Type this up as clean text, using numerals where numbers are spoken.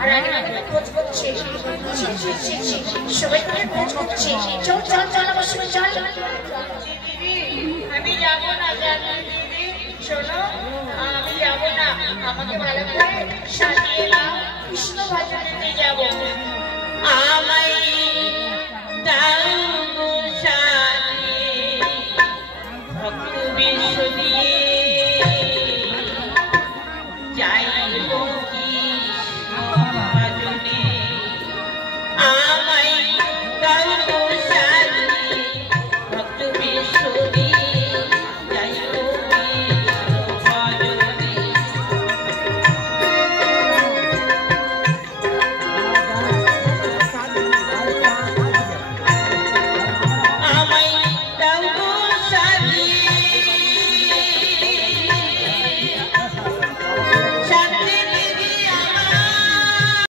আর আগে আগে খোঁজ করছে সবাই করে খোঁজ করছে চল চল চল আমার সঙ্গে চল দিদি আমি যাবো না দিদি শোনো আমি যাবো না আমাকে ভালো করে সাজিয়ে নাও কৃষ্ণ ভজনে যাবো আমায় দাও